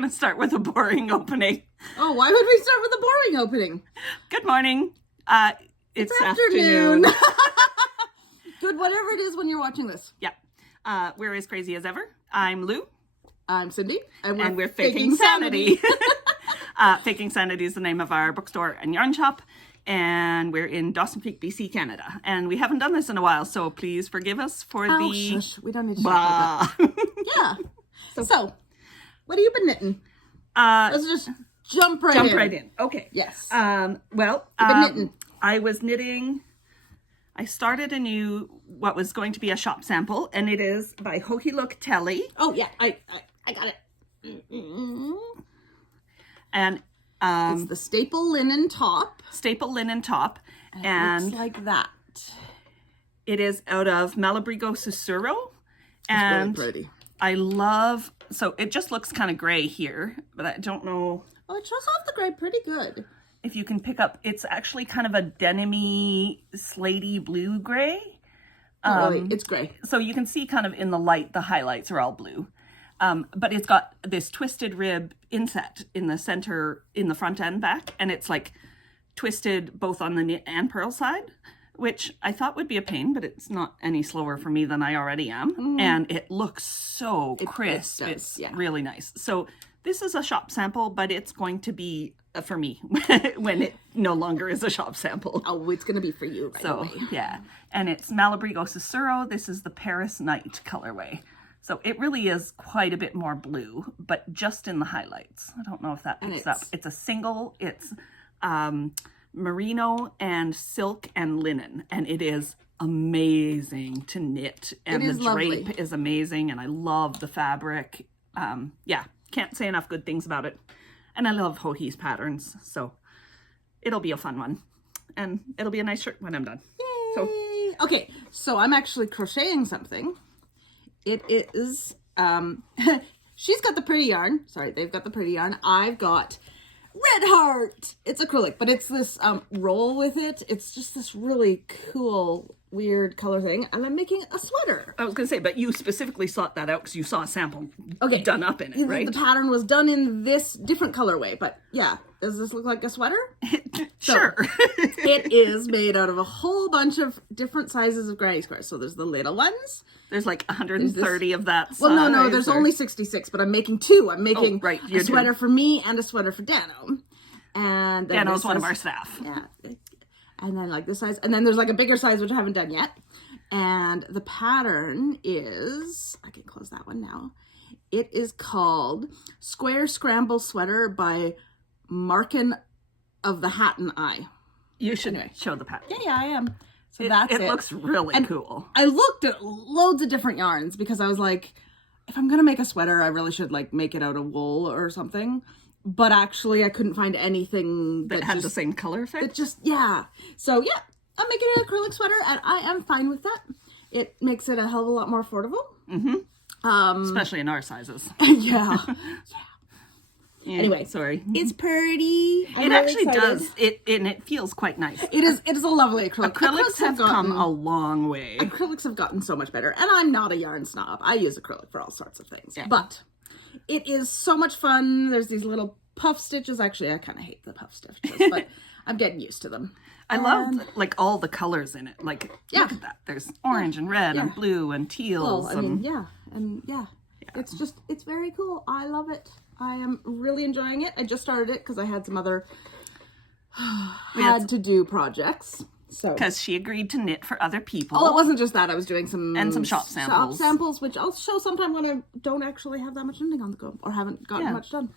going to start with a boring opening. Oh, why would we start with a boring opening? Good morning. It's afternoon. Good, whatever it is when you're watching this. Yeah. We're as crazy as ever. I'm Lou. I'm Cindy. And we're Faking Sanity. Faking Sanity is the name of our bookstore and yarn shop. And we're in Dawson Creek, BC, Canada. And we haven't done this in a while, so please forgive us for Shush. We don't need to talk about that. Yeah. So, what have you been knitting? Let's just jump right in. Okay. Yes. Well, You've been knitting. I was knitting. I started a new, what was going to be a shop sample, and it is by Hohi Look Telly. Oh, yeah. I got it. Mm-hmm. And it's the staple linen top. And it looks like that. It is out of Malabrigo Sussurro. And it's really pretty. I love, so it just looks kind of gray here, but I don't know. Oh, it shows off the gray pretty good. If you can pick up, it's actually kind of a denim-y, slatey blue gray. Oh, really? It's gray. So you can see kind of in the light, the highlights are all blue. But it's got this twisted rib inset in the center, in the front and back. And it's like twisted both on the knit and purl side, which I thought would be a pain, but it's not any slower for me than I already am. Mm. And it looks so crisp. It's really nice. So this is a shop sample, but it's going to be for me when it no longer is a shop sample. Oh, it's going to be for you right away. Yeah. And it's Malabrigo Sussurro. This is the Paris Night colorway. So it really is quite a bit more blue, but just in the highlights. I don't know if that picks up. It's a single. It's merino and silk and linen, and it is amazing to knit. And the drape is amazing, and I love the fabric. Yeah, can't say enough good things about it. And I love Hohi's patterns, so it'll be a fun one. And it'll be a nice shirt when I'm done. Yay! So, okay, so I'm actually crocheting something. It is, she's got the pretty yarn. Sorry, they've got the pretty yarn. I've got Red Heart. It's acrylic, but it's this roll with it. It's just this really cool, weird color thing. And I'm making a sweater. I was going to say, but you specifically sought that out because you saw a sample done up in it, right? The pattern was done in this different colorway, but yeah. Does this look like a sweater? Sure. It is made out of a whole bunch of different sizes of granny squares. So there's the little ones. There's like 130 of that size. Well, no, there's only 66, but I'm making two. I'm making a sweater for me and a sweater for Dano. And Dano's one of our staff. Yeah. And then like this size. And then there's like a bigger size, which I haven't done yet. And the pattern is, I can close that one now. It is called Square Scramble Sweater by Markin of the Hat and Eye. You should show the pattern. Yeah, I am. So that's it. It looks really cool. I looked at loads of different yarns because I was like, if I'm going to make a sweater, I really should like make it out of wool or something. But actually, I couldn't find anything that had the same color effect. So yeah, I'm making an acrylic sweater and I am fine with that. It makes it a hell of a lot more affordable. Mm-hmm. Especially in our sizes. Yeah. Anyway, sorry. It's pretty. It actually does. It feels quite nice. It is a lovely acrylic. Acrylics have come a long way. Acrylics have gotten so much better. And I'm not a yarn snob. I use acrylic for all sorts of things. Yeah. But it is so much fun. There's these little puff stitches. Actually, I kind of hate the puff stitches, but I'm getting used to them. I love like all the colors in it. Like, look at that. There's orange and red and blue and teals. Well, I mean, it's very cool. I love it. I am really enjoying it. I just started it because I had some other had to do projects. So because she agreed to knit for other people. Oh, it wasn't just that. I was doing some shop samples. Which I'll show sometime when I don't actually have that much knitting on the go or haven't gotten much done.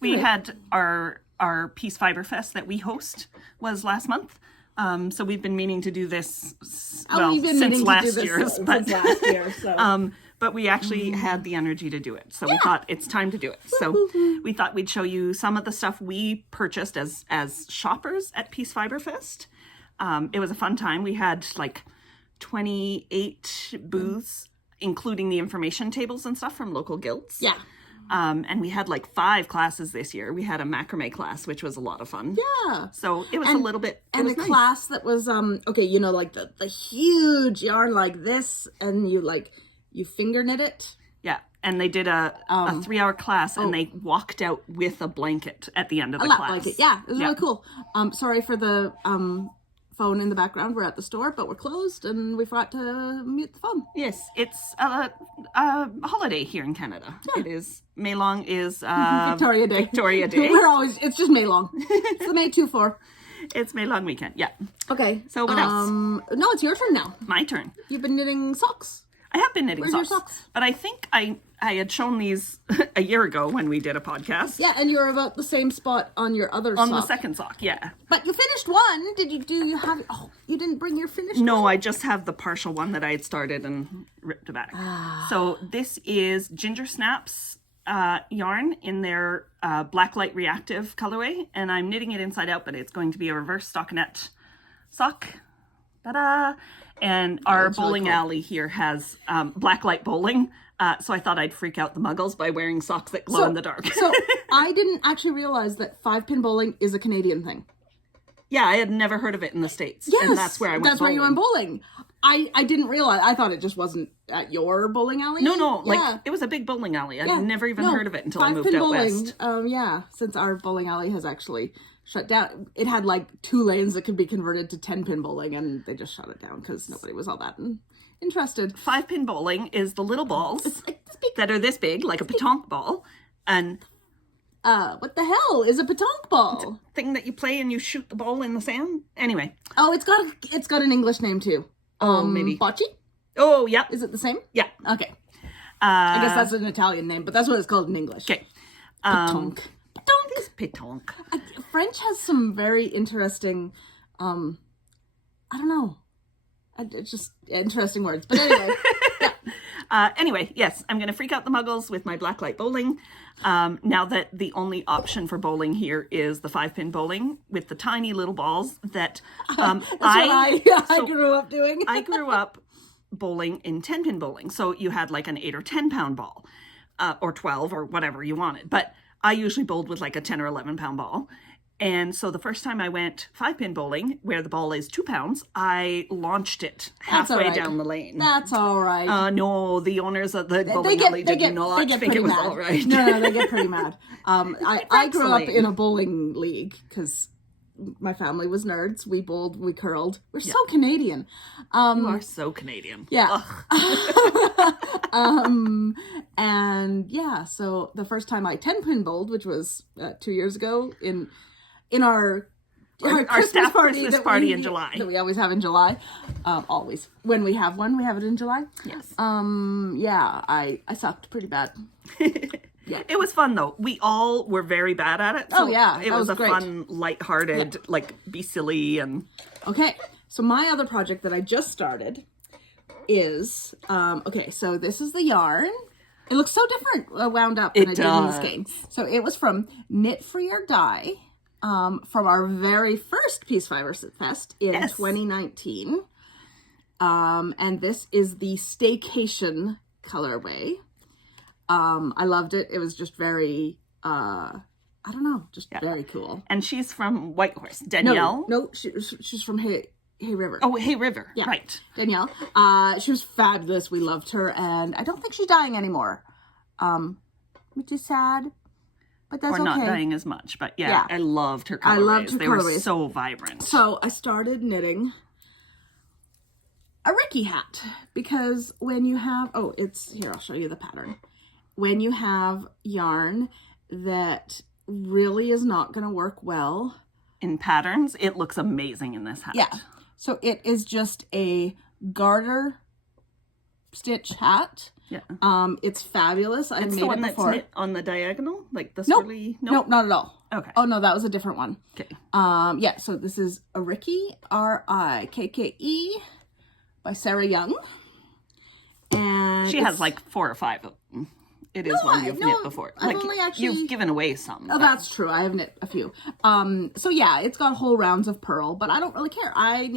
We had our Peace Fibre Fest that we host was last month. So we've been meaning to do this since last year. But we actually had the energy to do it. So we thought it's time to do it. So we thought we'd show you some of the stuff we purchased as shoppers at Peace Fibre Fest. It was a fun time. We had like 28 booths, including the information tables and stuff from local guilds. Yeah. And we had like 5 classes this year. We had a macrame class, which was a lot of fun. Yeah. So it was a little bit, and a class that was, like the huge yarn like this, and you finger knit it. Yeah. And they did a 3-hour class, and they walked out with a blanket at the end of the class. Blanket. Yeah, it was really cool. Sorry for the phone in the background. We're at the store, but we're closed, and we forgot to mute the phone. Yes, it's a holiday here in Canada. Yeah. It is. May Long is Victoria Day. Victoria Day. It's just May Long. It's the May 2-4. It's May Long weekend. Yeah. Okay. So what else? No, it's your turn now. My turn. You've been knitting socks. I have been knitting Where's your socks? But I think I had shown these a year ago when we did a podcast. Yeah, and you're about the same spot on your other sock. On the second sock, yeah. But you finished one. You have... Oh, you didn't bring your finished one? No, I just have the partial one that I had started and ripped back. So this is Ginger Snaps yarn in their Blacklight Reactive colorway. And I'm knitting it inside out, but it's going to be a reverse stockinette sock. Ta-da! And our bowling alley here has blacklight bowling. So I thought I'd freak out the muggles by wearing socks that glow in the dark. So I didn't actually realize that 5-pin bowling is a Canadian thing. Yeah, I had never heard of it in the States. Yes, and that's where I went That's where you went bowling. I didn't realize. I thought it just wasn't at your bowling alley. No. Yeah. Like, it was a big bowling alley. I'd never even heard of it until I moved out bowling, west. Since our bowling alley has actually shut down. It had like 2 lanes that could be converted to 10-pin bowling, and they just shut it down because nobody was all that interested. 5-pin bowling is the little balls that are this big, like a pétanque ball, and what the hell is a pétanque ball? It's a thing that you play and you shoot the ball in the sand. Anyway. Oh, it's got an English name too. Maybe bocce. Oh, yeah. Is it the same? Yeah. Okay. I guess that's an Italian name, but that's what it's called in English. Okay. Pétanque. Pétanque. French has some very interesting, I don't know. It's just interesting words. But anyway. Yeah. Anyway, yes, I'm going to freak out the muggles with my blacklight bowling. Now that the only option for bowling here is the 5-pin bowling with the tiny little balls that I grew up doing. I grew up bowling in 10-pin bowling. So you had like an 8 or 10 pound ball, or 12 or whatever you wanted. But I usually bowled with like a 10 or 11 pound ball. And so the first time I went 5-pin bowling, where the ball is 2 pounds, I launched it halfway down the lane. That's all right. No, the owners of the bowling alley did not think it was all right. No, they get pretty mad. I grew up in a bowling league because my family was nerds. We bowled, we curled. We're so Canadian. You are so Canadian. Yeah. And yeah, so the first time I 10-pin bowled, which was 2 years ago in our staff Christmas party in July. That we always have in July. Always. When we have one, we have it in July. Yes. Yeah, I sucked pretty bad. Yeah. It was fun though. We all were very bad at it. So it was a great. fun, lighthearted, like be silly and. Okay, so my other project that I just started is so this is the yarn. It looks so different wound up than I did in the skein. So it was from Knit Free or Die, from our very first Peace Fibre Fest in 2019. And this is the Staycation colorway. I loved it. It was just very, I don't know, just very cool. And she's from Whitehorse. Danielle? No, she's from Hay River. Oh, Hay River. Yeah. Right. Danielle. She was fabulous. We loved her. And I don't think she's dying anymore. Which is sad. But that's okay. Or not dying as much. But yeah, I loved her colorways. They were so vibrant. So I started knitting a Ricky hat. Because when you have... Oh, it's... Here, I'll show you the pattern. When you have yarn that really is not going to work well... In patterns, it looks amazing in this hat. Yeah. So it is just a garter stitch hat. Yeah. It's fabulous. I made the one it that's before. knit on the diagonal, like the Nope. swirly. Nope, not at all. Okay. Oh no, that was a different one. Okay. Yeah. So this is a Ricky, R-I-K-K-E, by Sarah Young, and she has like 4 or 5 of them. It is one you've knit before. I've like only actually... you've given away some. Oh, that's true. I have knit a few. So yeah, it's got whole rounds of purl, but I don't really care. I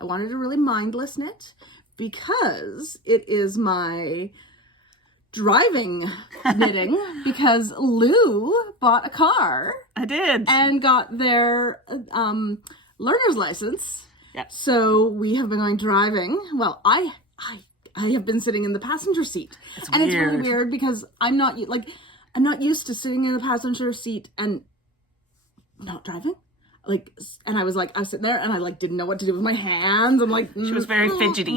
wanted a really mindless knit because it is my driving knitting because Lou bought a car. I did. And got their learner's license. Yeah. So we have been going driving. Well, I I have been sitting in the passenger seat. It's and it's really weird. weird because I'm not used to sitting in the passenger seat and not driving. And I was sitting there and I didn't know what to do with my hands. I'm like, She was very fidgety.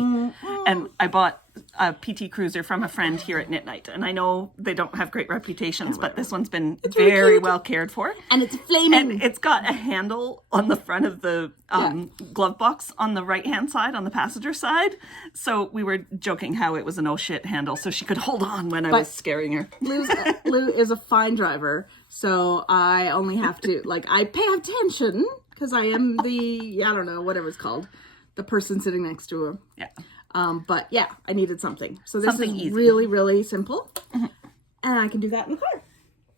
And I bought a PT Cruiser from a friend here at Knit Night. And I know they don't have great reputations, but this one's been really very cute. well cared for. and it's flaming. And it's got a handle on the front of the glove box on the right-hand side, on the passenger side. So we were joking how it was an oh shit handle, so she could hold on when I was scaring her. Lou is a fine driver, so I only have to, I pay attention because I am I don't know, whatever it's called, the person sitting next to her. Yeah. But yeah, I needed something. So this Something is easy. really, really simple. And I can do that in the car.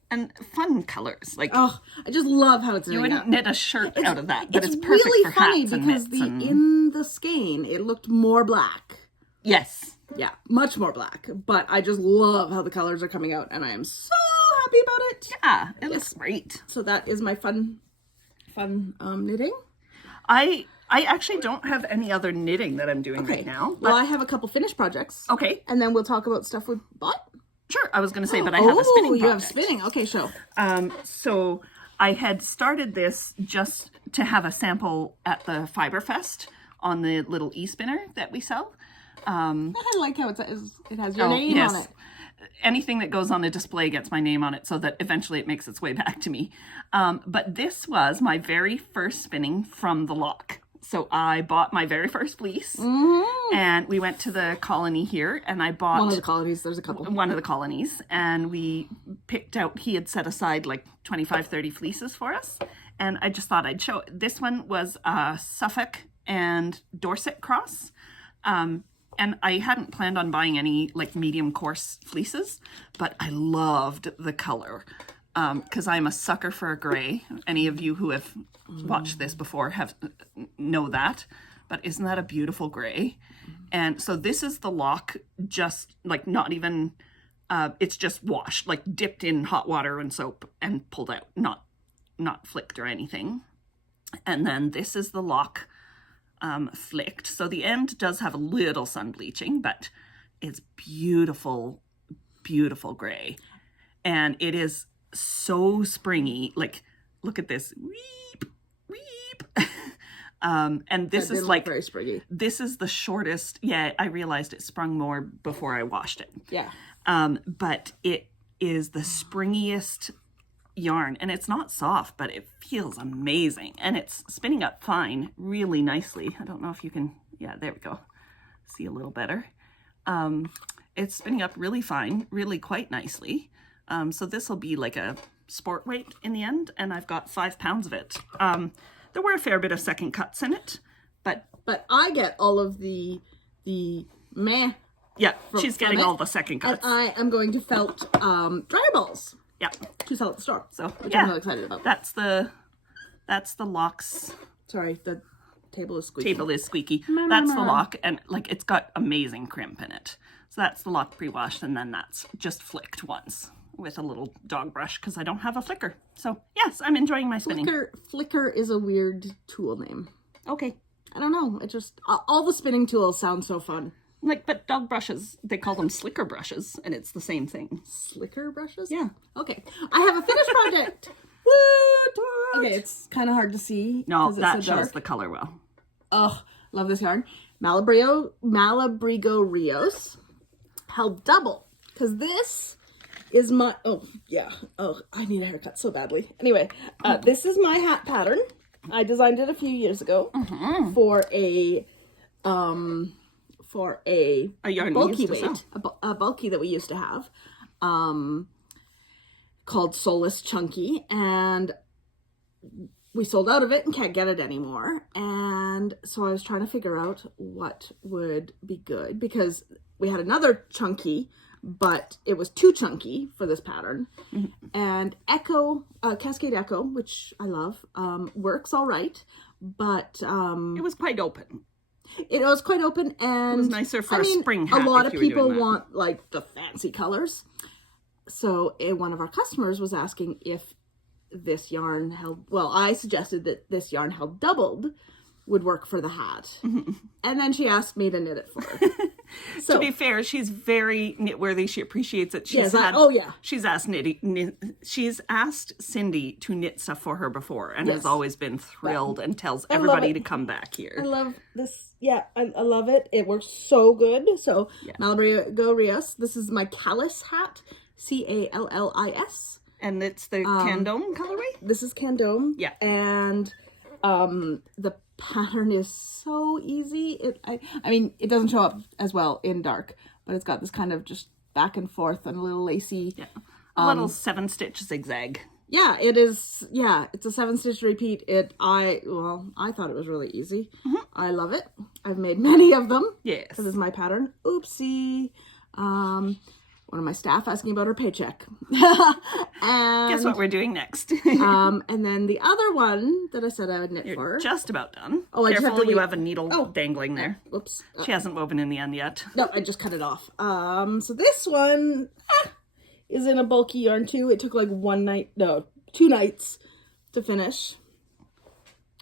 And fun colors. Oh, I just love how it's You doing wouldn't that. knit a shirt out of that, but it's perfect really for funny hats and because mitts and... in the skein, it looked more black. Yes. Yeah, much more black. But I just love how the colors are coming out, and I am so happy about it. Yeah, it looks great. So that is my fun knitting. I actually don't have any other knitting that I'm doing right now. But... Well, I have a couple finished projects. Okay. And then we'll talk about stuff we bought. Sure, I was going to say, but I have a spinning project. You have spinning. Okay, show. So I had started this just to have a sample at the Fibre Fest on the little e-spinner that we sell. I like how it has your name on it. Anything that goes on a display gets my name on it so that eventually it makes its way back to me. But this was my very first spinning from the lock. So I bought my very first fleece and we went to the colony here and I bought... One of the colonies, there's a couple. One of the colonies, and we picked out, he had set aside 25, 30 fleeces for us. And I just thought I'd show, this one was a Suffolk and Dorset cross. And I hadn't planned on buying any medium coarse fleeces, but I loved the color because I'm a sucker for a gray. Any of you who have watched this before know that, but isn't that a beautiful gray? And so this is the lock, just not even, it's just washed, dipped in hot water and soap and pulled out, not flicked or anything. And then this is the lock flicked. So the end does have a little sun bleaching, but it's beautiful, beautiful gray. And it is so springy. Look at this. Weep, weep. And this is very springy. This is the shortest. Yeah, I realized it sprung more before I washed it. Yeah. But it is the springiest yarn, and it's not soft, but it feels amazing, and it's spinning up fine, really nicely. I don't know if you can, yeah, there we go, see a little better. It's spinning up really fine, really quite nicely. So this will be a sport weight in the end, and I've got 5 pounds of it. There were a fair bit of second cuts in it, but I get all of the meh. Yeah, she's getting all the second cuts. And I am going to felt dryer balls. Yeah. To sell at the store. So which I'm really excited about. That's the locks. Sorry, the table is squeaky. Table is squeaky. That's the lock, and it's got amazing crimp in it. So that's the lock pre-washed, and then that's just flicked once with a little dog brush because I don't have a flicker. So yes, I'm enjoying my spinning. Flicker is a weird tool name. Okay. I don't know. It just all the spinning tools sound so fun. But dog brushes, they call them slicker brushes, and it's the same thing. Slicker brushes? Yeah. Okay. I have a finished project. Woo! Okay, it's kind of hard to see. No, that so shows dark. the color well. Oh, love this yarn. Malabrigo Rios. Held double. Because this is my... Oh, yeah. Oh, I need a haircut so badly. Anyway, this is my hat pattern. I designed it a few years ago for a yarn bulky we used to weight, a bulky that we used to have, called Soulless Chunky, and we sold out of it and can't get it anymore. And so I was trying to figure out what would be good because we had another chunky, but it was too chunky for this pattern. And Cascade Echo, which I love, works all right, but it was quite open. It was quite open, and it was nicer for a spring hat. A lot of people want the fancy colors. So one of our customers was asking if this yarn held. Well, I suggested that this yarn held doubled, would work for the hat. And then she asked me to knit it for her. So, to be fair, she's very knit-worthy. She appreciates it. She's She's asked Cindy to knit stuff for her before, and has always been thrilled and tells everybody to come back here. I love this. Yeah, I love it. It works so good. So Malabrigo Rios. This is my Callis hat. Callis. And it's the Candome colorway? This is Candome. Yeah. And the pattern is so easy. I mean, it doesn't show up as well in dark, but it's got this kind of just back and forth and a little lacy. Yeah. A little 7-stitch zigzag. Yeah, it is. Yeah, it's a 7-stitch repeat. I thought it was really easy. I love it. I've made many of them. Yes. This is my pattern. Oopsie. One of my staff asking about her paycheck. And guess what we're doing next? and then the other one that I said I would knit for. Just about done. Oh, I just have Careful, to you have a needle dangling there. Whoops. She hasn't woven in the end yet. No, I just cut it off. So this one is in a bulky yarn too. It took like 2 nights to finish.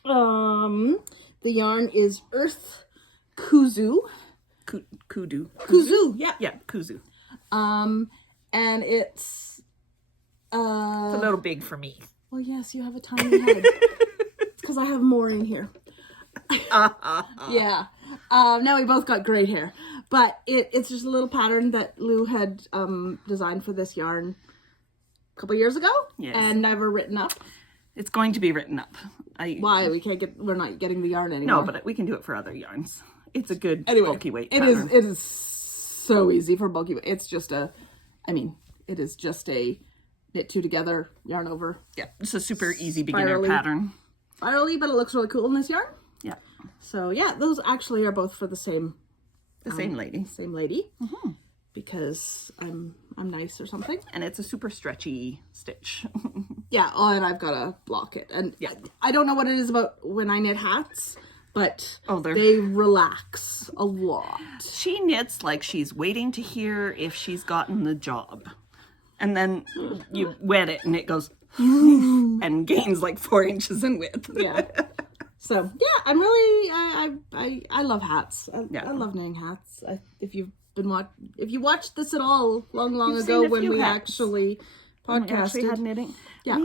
The yarn is Earth Kuzu. Kuzu, yeah. Yeah, Kuzu. And it's a little big for me. Well, yes, you have a tiny head. It's because I have more in here. Yeah. Now we both got great hair. But it's just a little pattern that Lou had designed for this yarn a couple years ago. Yes. And never written up. It's going to be written up. Why? We're not getting the yarn anymore. No, but we can do it for other yarns. It's a good bulky weight pattern. It is so easy for bulky weight. It's just it is just a knit 2 together, yarn over. Yeah, it's a super easy beginner pattern. Spirally, but it looks really cool in this yarn. Yeah. So yeah, those actually are both for the same lady. Same lady. Because I'm nice or something. And it's a super stretchy stitch. Yeah, and I've got to block it. And I don't know what it is about when I knit hats, but they relax a lot. She knits like she's waiting to hear if she's gotten the job. And then you wet it and it goes and gains like 4 inches in width. Yeah. So yeah, I'm really I love hats. I love knitting hats. If you watched this at all long ago when we actually podcasted, had knitting. Yeah,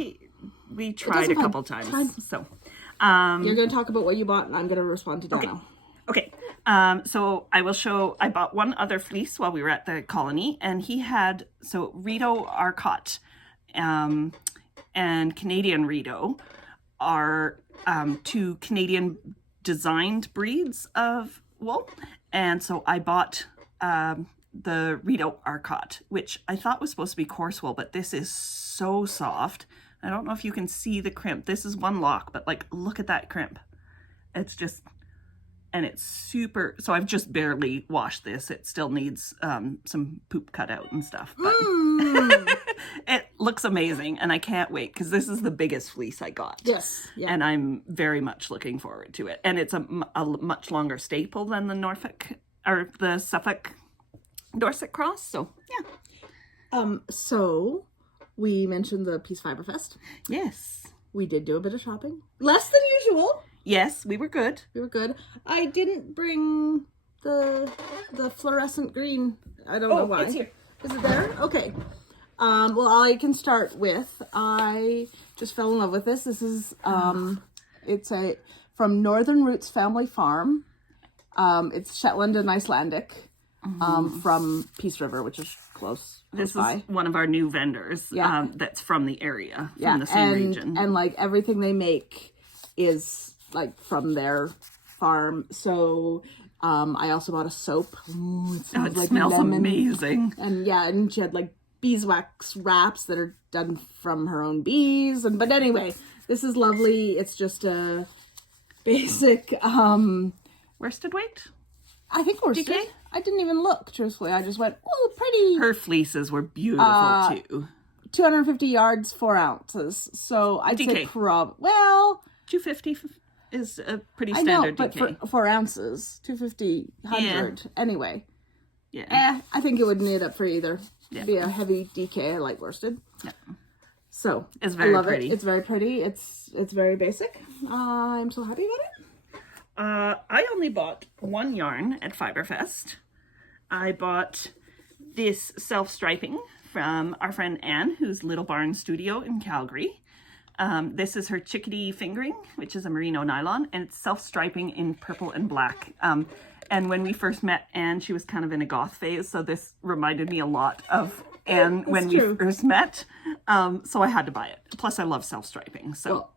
we tried a couple times. So you're going to talk about what you bought, and I'm going to respond to Donna. Okay. So I will show. I bought one other fleece while we were at the colony, and he had Rito Arcot, and Canadian Rito are 2 Canadian designed breeds of wool, and so I bought the Rito Arcot, which I thought was supposed to be coarse wool, but this is so soft. I don't know if you can see the crimp. This is one lock, but like, look at that crimp. It's just, and it's super, so I've just barely washed this. It still needs some poop cut out and stuff, but it looks amazing, and I can't wait because this is the biggest fleece I got. Yes. Yeah. And I'm very much looking forward to it. And it's a much longer staple than the Norfolk or the Suffolk Dorset cross. So yeah. So we mentioned the Peace Fibre Fest. Yes. We did do a bit of shopping. Less than usual. Yes, we were good. We were good. I didn't bring the fluorescent green. I don't know why. It's here. Is it there? Okay. Well, I can start with, I just fell in love with this. This is, it's from Northern Roots Family Farm. It's Shetland and Icelandic, from Peace River, which is close by. Is one of our new vendors, that's from the area, from the same region. And like everything they make is like from their farm. So, I also bought a soap. Ooh, it smells amazing. And she had like beeswax wraps that are done from her own bees. But anyway, this is lovely. It's just a basic worsted weight? I think worsted. DK? I didn't even look, truthfully. I just went, oh, pretty. Her fleeces were beautiful too. 250 yards, 4 ounces. So I'd say 250 is a pretty standard DK. But for 4 ounces, 250, 100. Yeah. Anyway. Yeah. I think it would knit up for either. Yeah. Be a heavy DK. I like worsted. Yeah. So it's very pretty. It's very pretty. It's very basic. I'm so happy about it. I only bought one yarn at Fibre Fest. I bought this self-striping from our friend Anne, who's Little Barn Studio in Calgary. This is her chickadee fingering, which is a merino nylon, and it's self-striping in purple and black. And when we first met Anne, she was kind of in a goth phase, so this reminded me a lot of Anne when we first met. So I had to buy it. Plus, I love self-striping. So, Well,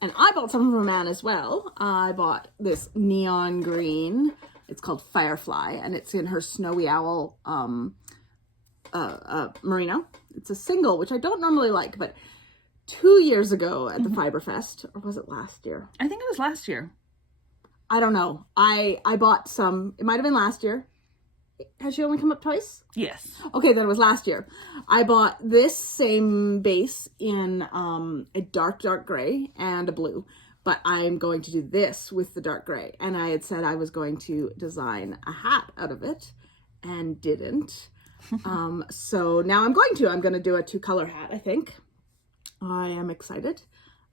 and I bought something from Anne as well. I bought this neon green. It's called Firefly, and it's in her Snowy Owl merino. It's a single, which I don't normally like, but 2 years ago at the Fibre Fest, or was it last year? I think it was last year. I don't know. I bought some. It might have been last year. Has she only come up twice? Yes. Okay, then it was last year. I bought this same base in a dark gray and a blue. But I'm going to do this with the dark gray. And I had said I was going to design a hat out of it and didn't. So now I'm going to. I'm going to do a 2-color hat, I think. I am excited.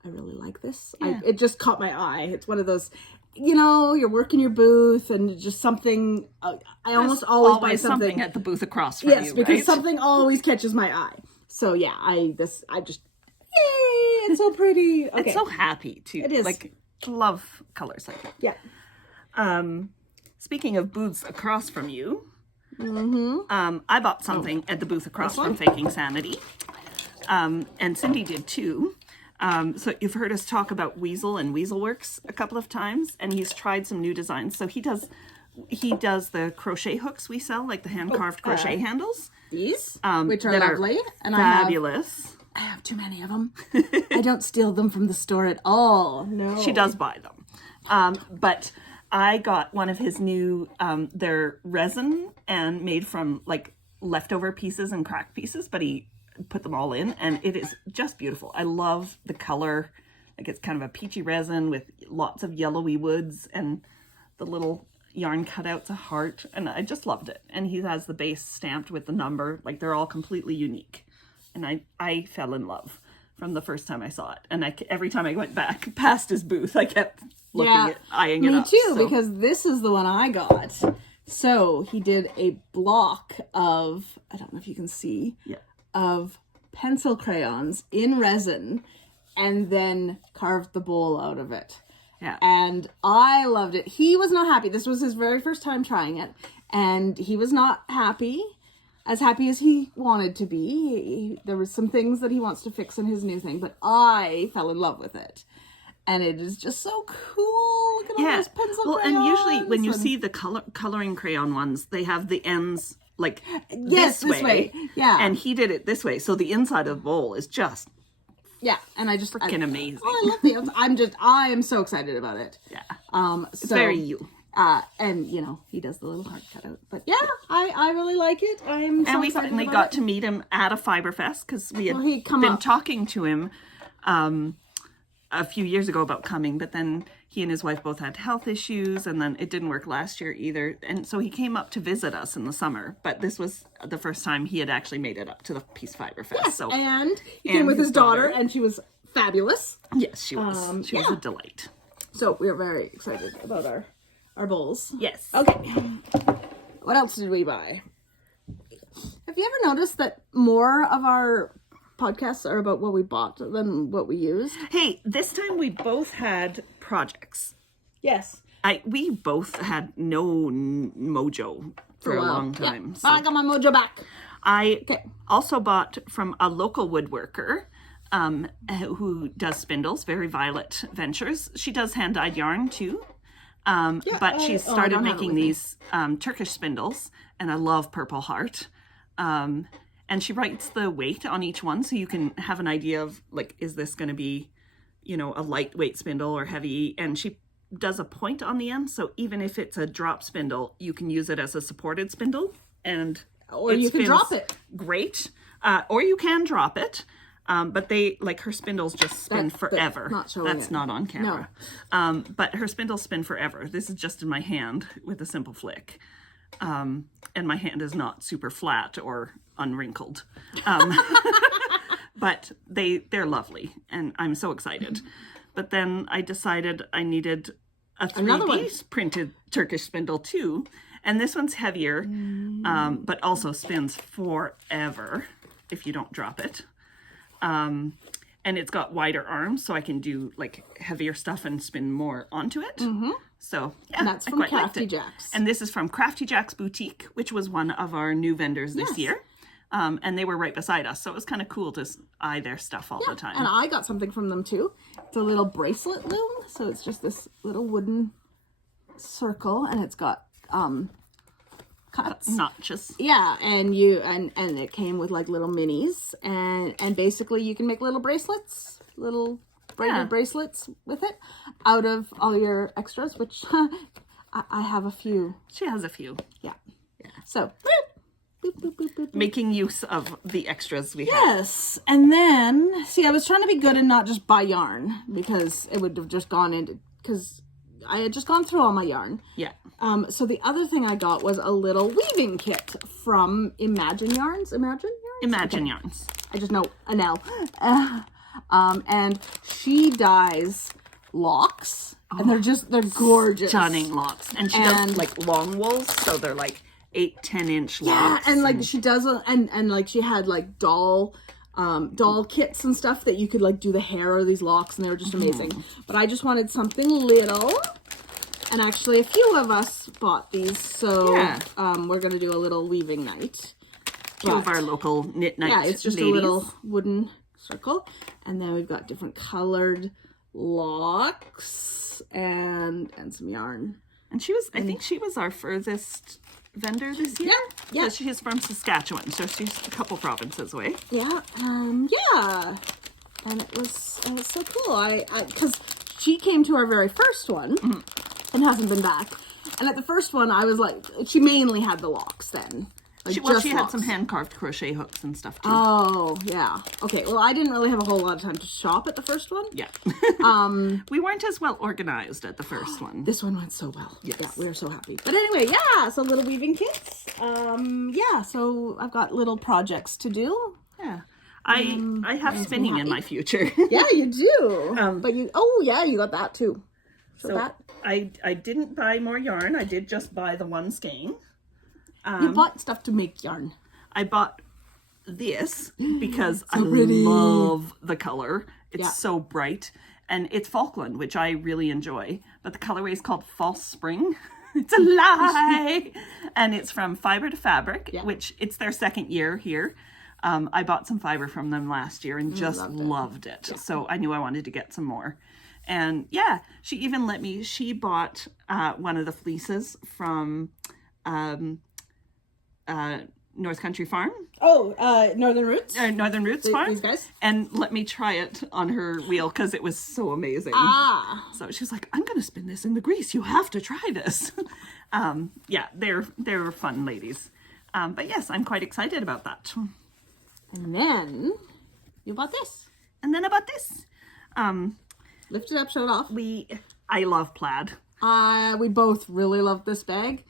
I really like this. Yeah. It just caught my eye. It's one of those, you know, you're working your booth and just something. I almost always buy something at the booth across from you. Yes, because right? something always catches my eye. So yeah, I just, yay! It's so pretty. Okay. It's so happy too. It is. Like, love colors like that. Yeah. Speaking of booths across from you, I bought something at the booth across from Faking Sanity. And Cindy did too. So you've heard us talk about Weasel and Weaselworks a couple of times, and he's tried some new designs. So he does the crochet hooks we sell, like the hand-carved crochet handles. These, which are that lovely. And fabulous. I have too many of them. I don't steal them from the store at all. No. She does buy them. But I got one of his new, they're resin and made from like leftover pieces and cracked pieces, but he put them all in, and it is just beautiful. I love the color. Like, it's kind of a peachy resin with lots of yellowy woods and the little yarn cutouts, a heart, and I just loved it. And he has the base stamped with the number. Like, they're all completely unique, and I fell in love from the first time I saw it. And every time I went back past his booth, I kept eyeing it up. Me too, because this is the one I got. So he did a block of, I don't know if you can see, of pencil crayons in resin, and then carved the bowl out of it. Yeah. And I loved it. He was not happy. This was his very first time trying it, and he was not happy as he wanted to be. There were some things that he wants to fix in his new thing, but I fell in love with it. And it is just so cool. Look at all those pencil crayons. And usually when you see the coloring crayon ones, they have the ends like this way. Yeah. And he did it this way. So the inside of the bowl is just and I just freaking amazing. Oh, I love the I am so excited about it. Yeah. It's very you. And you know, he does the little heart cutout. But yeah, I really like it. And we finally got to meet him at a Fibre Fest, because we had been talking to him a few years ago about coming, but then he and his wife both had health issues, and then it didn't work last year either. And so he came up to visit us in the summer, but this was the first time he had actually made it up to the Peace Fibre Fest. Yes, so, and he came with his daughter, and she was fabulous. Yes, she was. She was a delight. So we are very excited about our bowls. Yes. Okay. What else did we buy? Have you ever noticed that more of our podcasts are about what we bought than what we used? Hey, this time we both had projects. Yes. We both had no mojo for a long time. Yeah. So. I got my mojo back. I also bought from a local woodworker who does spindles, Very Violet Ventures. She does hand-dyed yarn too. But she started making these Turkish spindles, and I love Purple Heart. And she writes the weight on each one, so you can have an idea of, like, is this going to be, you know, a lightweight spindle or heavy? And she does a point on the end, so even if it's a drop spindle, you can use it as a supported spindle, and or you can drop it. Great, or you can drop it. But they, like, her spindles just spin forever. That's not on camera. No. But her spindles spin forever. This is just in my hand with a simple flick. And my hand is not super flat or unwrinkled. But they're lovely, and I'm so excited. But then I decided I needed a Another one. 3D printed Turkish spindle too. And this one's heavier, but also spins forever if you don't drop it. And it's got wider arms, so I can do like heavier stuff and spin more onto it. So yeah, And that's I from quite liked Crafty it. Jacks. And this is from Crafty Jack's Boutique, which was one of our new vendors this year. And they were right beside us, so it was kind of cool to eye their stuff all the time. And I got something from them too. It's a little bracelet loom, so it's just this little wooden circle, and it's got cuts. Notches. Yeah, and it came with like little minis, and basically you can make little bracelets, little braided bracelets with it out of all your extras, which I have a few. She has a few. Yeah. So boop, boop, boop, boop, boop. Making use of the extras we have. Yes, and then see, I was trying to be good and not just buy yarn, because it would have just gone into, because I had just gone through all my yarn. Yeah. So the other thing I got was a little weaving kit from Imagine Yarns. Imagine Yarns. I just know an L. And she dyes locks, and they're gorgeous. Stunning locks. And she does like long wools, so they're like 8-10 inch locks. Yeah, and like she does, and like she had like doll kits and stuff that you could like do the hair of these locks, and they were just amazing. But I just wanted something little, and actually a few of us bought these, so we're gonna do a little weaving night. Two of our local knit night Yeah, it's just ladies. a little wooden circle, and then we've got different colored locks and some yarn. And I think she was our furthest vendor this year. Yeah. So she's from Saskatchewan, so she's a couple provinces away. Yeah, and it was so cool. Because she came to our very first one and hasn't been back. And at the first one, I was like, she mainly had the locks then. Like She had locks. some hand-carved crochet hooks and stuff too. Oh, yeah. Okay, well, I didn't really have a whole lot of time to shop at the first one. Yeah. We weren't as well organized at the first one. This one went so well. Yes. Yeah, we were so happy. But anyway, yeah, so little weaving kits. So I've got little projects to do. Yeah. I have spinning in my future. Yeah, you do. But you got that too. So I didn't buy more yarn. I did just buy the one skein. You bought stuff to make yarn. I bought this because I pretty. love the color. It's Yeah. so bright. And it's Falkland, which I really enjoy. But the colorway is called False Spring. It's a lie! And it's from Fibre to Fabric, which it's their second year here. I bought some fiber from them last year and just loved it. Yeah. So I knew I wanted to get some more. And yeah, she even let me, she bought one of the fleeces from North Country Farm. Oh, Northern Roots? Northern Roots Farm. These guys? And let me try it on her wheel because it was so amazing. So she's like, I'm going to spin this in the grease. You have to try this. Yeah, they're fun ladies. But yes, I'm quite excited about that. And then you bought this. And then about this. Lift it up, show it off. I love plaid. We both really loved this bag,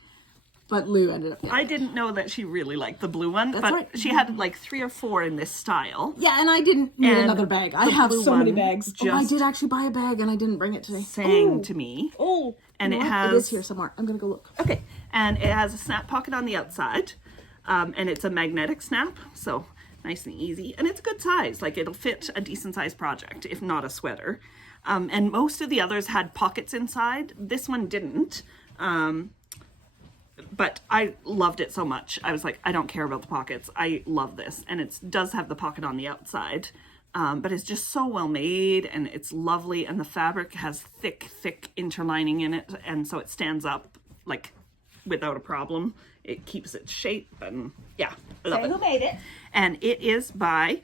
but Lou ended up getting I didn't know that she really liked the blue one, but right. she had like 3 or 4 in this style. Yeah, and I didn't need And another bag. I the have blue so many one bags. I just did actually buy a bag, and I didn't bring it today. Sang to me. Oh, And you know it what? has... It is here somewhere. I'm gonna go look. Okay, and it has a snap pocket on the outside, and it's a magnetic snap, so nice and easy. And it's a good size. Like, it'll fit a decent sized project, if not a sweater. And most of the others had pockets inside. This one didn't. But I loved it so much. I was like, I don't care about the pockets. I love this. And it does have the pocket on the outside. But it's just so well made, and it's lovely. And the fabric has thick interlining in it. And so it stands up, like, without a problem. It keeps its shape, and yeah, I love it. Who made it? And it is by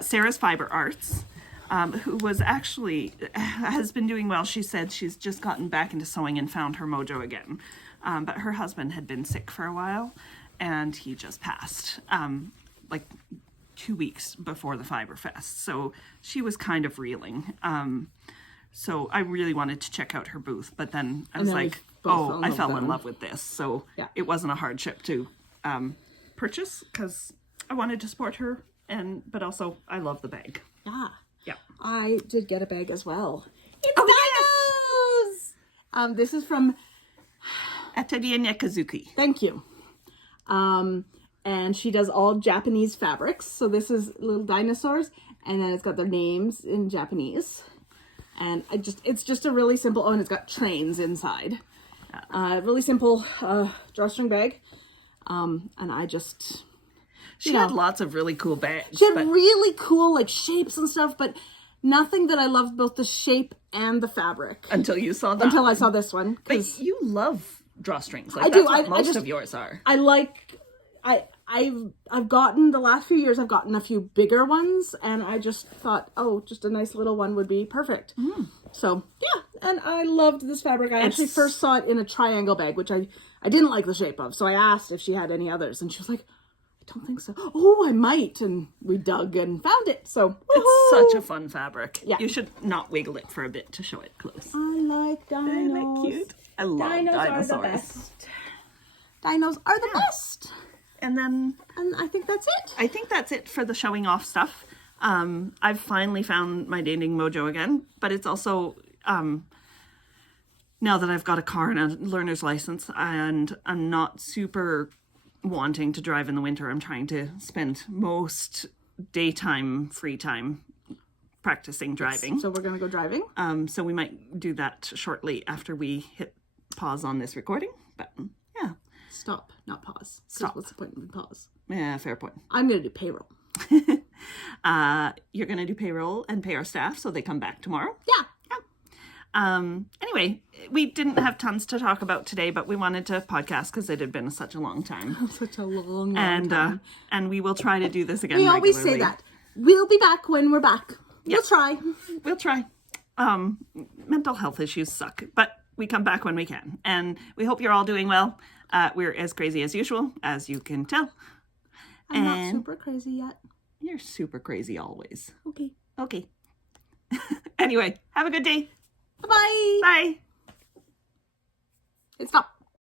Sarah's Fiber Arts, who has been doing well. She said she's just gotten back into sewing and found her mojo again. But her husband had been sick for a while, and he just passed, like 2 weeks before the Fibre Fest. So she was kind of reeling. So I really wanted to check out her booth, but then I was like, I fell in love with this. So it wasn't a hardship to purchase because I wanted to support her, but also I love the bag. Yeah. Yeah. I did get a bag as well. It's This is from, Atelier Nekazuki. thank you. And she does all Japanese fabrics. So this is little dinosaurs, and then it's got their names in Japanese. And it's just a really simple, and it's got trains inside. Really simple drawstring bag. And I just... She had lots of really cool bags. She had really cool like shapes and stuff, but nothing that I loved both the shape and the fabric. Until you saw that. Until I saw this one. But you love drawstrings. Like, I that's do. what I most just- of yours are. I like... I've gotten, the last few years, I've gotten a few bigger ones, and I just thought, oh, just a nice little one would be perfect. So, yeah, and I loved this fabric. I actually first saw it in a triangle bag, which I didn't like the shape of, so I asked if she had any others, and she was like, I don't think so. Oh, I might, and we dug and found it, so It's such a fun fabric. Yeah. You should not wiggle it for a bit to show it close. I like dinos. Isn't that cute? I love Dinos dinosaurs. are the best. Dinos are the best. And then And I think that's it. I think that's it for the showing off stuff. I've finally found my dating mojo again, but it's also now that I've got a car and a learner's license, and I'm not super wanting to drive in the winter. I'm trying to spend most daytime free time practicing driving. So we're going to go driving. So we might do that shortly after we hit pause on this recording. But yeah, Stop, not pause. 'Cause Stop. What's the point of pause? yeah, fair point. I'm going to do payroll. You're going to do payroll and pay our staff so they come back tomorrow. Yeah. Anyway, we didn't have tons to talk about today, but we wanted to podcast because it had been such a long time. Such a long And and we will try to do this again we always say regularly. that. We'll be back when we're back. Yeah. We'll try. We'll try. Mental health issues suck, but we come back when we can. And we hope you're all doing well. We're as crazy as usual, as you can tell. I'm not And- super crazy yet. You're super crazy always. Okay. Okay. Anyway, have a good day. Bye-bye. Bye. Stop.